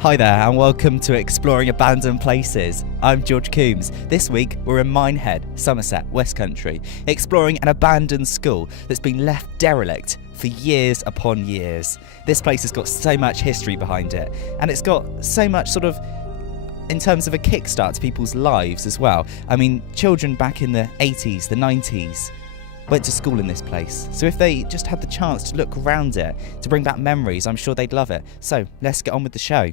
Hi there and welcome to Exploring Abandoned Places. I'm George Coombs. This week we're in Minehead, Somerset, West Country, exploring an abandoned school that's been left derelict for years upon years. This place has got so much history behind it, and it's got so much sort of in terms of a kickstart to people's lives as well. I mean, children back in the 80s, the 90s, went to school in this place. So if they just had the chance to look around it, to bring back memories, I'm sure they'd love it. So let's get on with the show.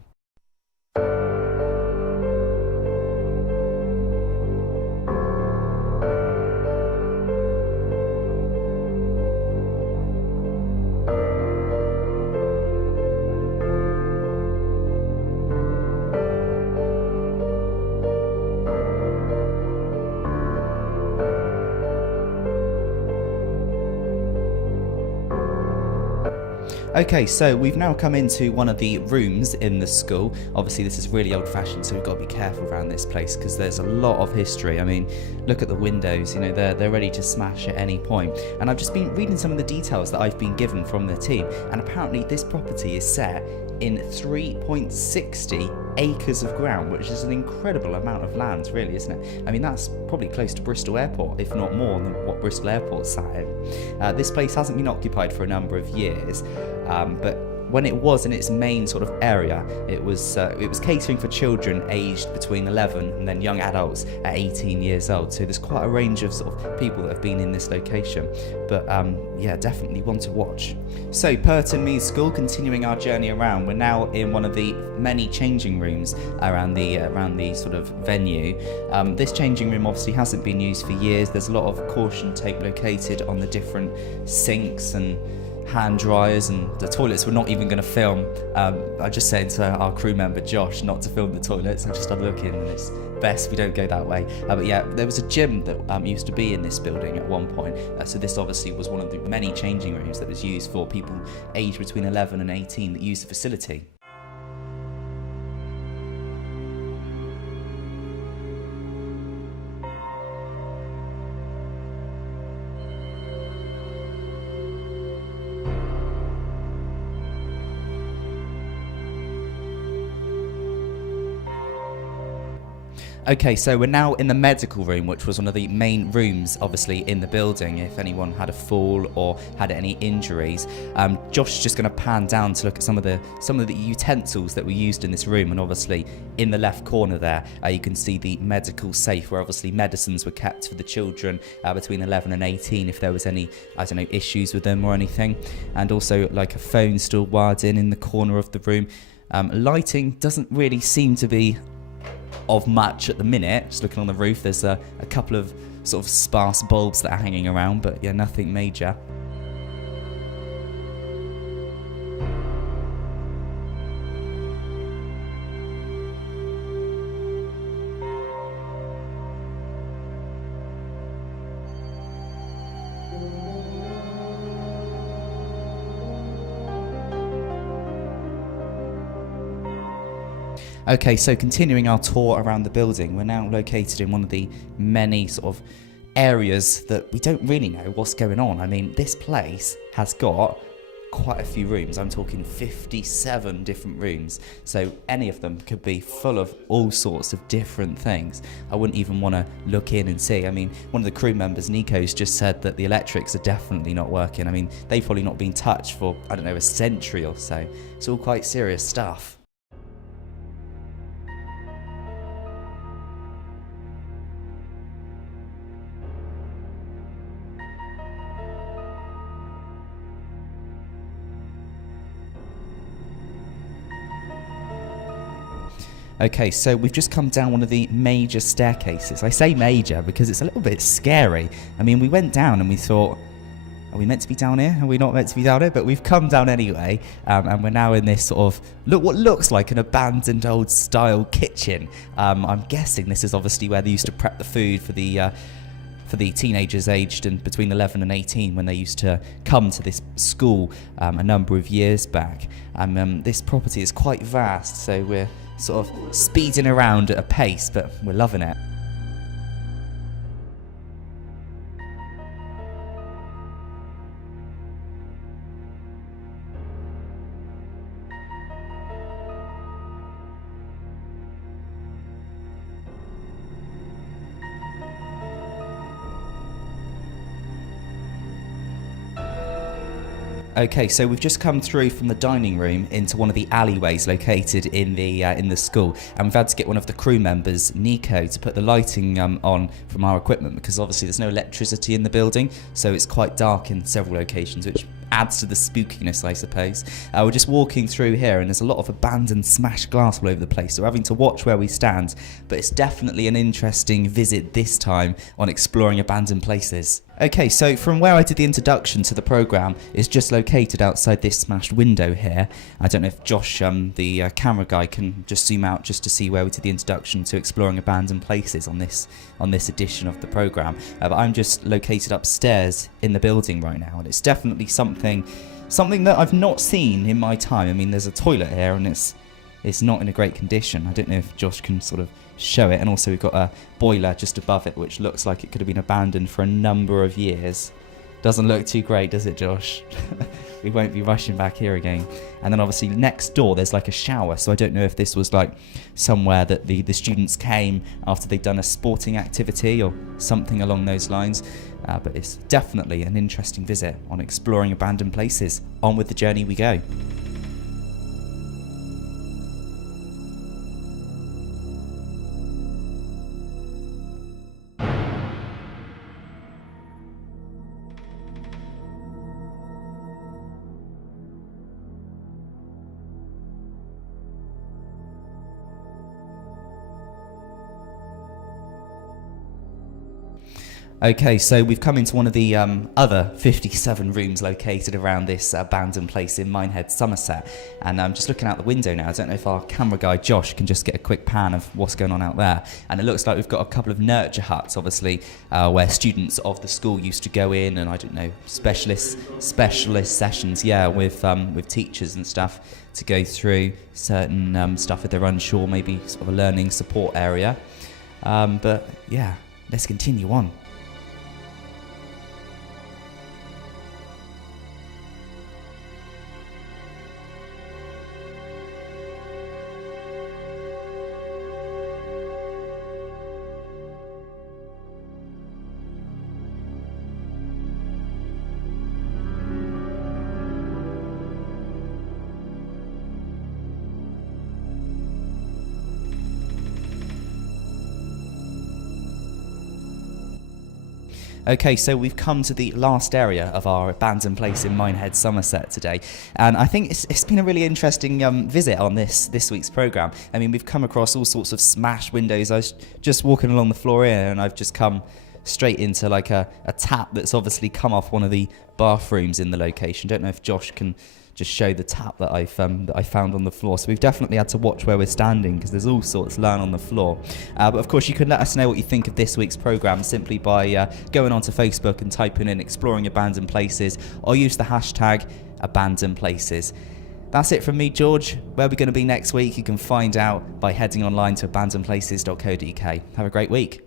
Okay, so we've now come into one of the rooms in the school. Obviously this is really old-fashioned, so we've got to be careful around this place because there's a lot of history. I mean, look at the windows, you know, they're ready to smash at any point. And I've just been reading some of the details that I've been given from the team, and apparently this property is set in 3.60 acres of ground, which is an incredible amount of land, really, isn't it? I mean, that's probably close to Bristol Airport, if not more than what Bristol Airport's sat in. This place hasn't been occupied for a number of years, but when it was in its main sort of area, it was catering for children aged between 11 and then young adults at 18 years old. So there's quite a range of sort of people that have been in this location. But yeah, definitely one to watch. So Purton Meads School, continuing our journey around, we're now in one of the many changing rooms around the sort of venue. This changing room obviously hasn't been used for years. There's a lot of caution tape located on the different sinks and hand dryers, and the toilets we're not even going to film. I just said to our crew member Josh not to film the toilets. I just started looking and it's best we don't go that way. But yeah, there was a gym that used to be in this building at one point, so this obviously was one of the many changing rooms that was used for people aged between 11 and 18 that used the facility. Okay, so we're now in the medical room, which was one of the main rooms, obviously, in the building, if anyone had a fall or had any injuries. Josh is just going to pan down to look at some of the utensils that were used in this room, and obviously in the left corner there, you can see the medical safe, where obviously medicines were kept for the children between 11 and 18 if there was any, I don't know, issues with them or anything. And also like a phone still wired in the corner of the room. Lighting doesn't really seem to be of much at the minute. Just looking on the roof, there's a couple of sort of sparse bulbs that are hanging around, but yeah, nothing major. Okay, so continuing our tour around the building, we're now located in one of the many sort of areas that we don't really know what's going on. I mean, this place has got quite a few rooms. I'm talking 57 different rooms, so any of them could be full of all sorts of different things. I wouldn't even want to look in and see. I mean, one of the crew members, Nico's, just said that the electrics are definitely not working. I mean, they've probably not been touched for, I don't know, a century or so. It's all quite serious stuff. Okay, so we've just come down one of the major staircases. I say major because it's a little bit scary. I mean, we went down and we thought, are we meant to be down here? Are we not meant to be down here? But we've come down anyway, and we're now in this sort of, what looks like an abandoned old style kitchen. I'm guessing this is obviously where they used to prep the food for the teenagers aged in between 11 and 18 when they used to come to this school a number of years back. This property is quite vast, so we're sort of speeding around at a pace, but we're loving it. Okay, so we've just come through from the dining room into one of the alleyways located in the school, and we've had to get one of the crew members, Nico, to put the lighting on from our equipment because obviously there's no electricity in the building, so it's quite dark in several locations, which adds to the spookiness, I suppose. We're just walking through here, and there's a lot of abandoned smashed glass all over the place, so we're having to watch where we stand, but it's definitely an interesting visit this time on exploring abandoned places. Okay, so from where I did the introduction to the programme, it's just located outside this smashed window here. I don't know if Josh, the camera guy, can just zoom out just to see where we did the introduction to exploring abandoned places on this edition of the programme. But I'm just located upstairs in the building right now, and it's definitely something that I've not seen in my time. I mean, there's a toilet here, and it's not in a great condition. I don't know if Josh can sort of show it, and also we've got a boiler just above it which looks like it could have been abandoned for a number of years. Doesn't look too great, does it, Josh? We won't be rushing back here again. And then obviously next door there's like a shower, so I don't know if this was like somewhere that the students came after they'd done a sporting activity or something along those lines, but it's definitely an interesting visit on exploring abandoned places. On with the journey we go. Okay, so we've come into one of the other 57 rooms located around this abandoned place in Minehead, Somerset, and I'm just looking out the window now. I don't know if our camera guy Josh can just get a quick pan of what's going on out there, and it looks like we've got a couple of nurture huts, obviously, where students of the school used to go in, and I don't know, specialist sessions, yeah, with teachers and stuff to go through certain stuff if they're unsure, maybe sort of a learning support area. But yeah, let's continue on. Okay, so we've come to the last area of our abandoned place in Minehead, Somerset today, and I think it's been a really interesting visit on this week's programme. I mean, we've come across all sorts of smashed windows. I was just walking along the floor here, and I've just come straight into like a tap that's obviously come off one of the bathrooms in the location. Don't know if Josh can just show the tap that I found on the floor. So we've definitely had to watch where we're standing because there's all sorts lying on the floor. But of course, you can let us know what you think of this week's programme simply by going onto Facebook and typing in Exploring Abandoned Places, or use the hashtag Abandoned Places. That's it from me, George. Where we're going to be next week, you can find out by heading online to abandonedplaces.co.uk. Have a great week.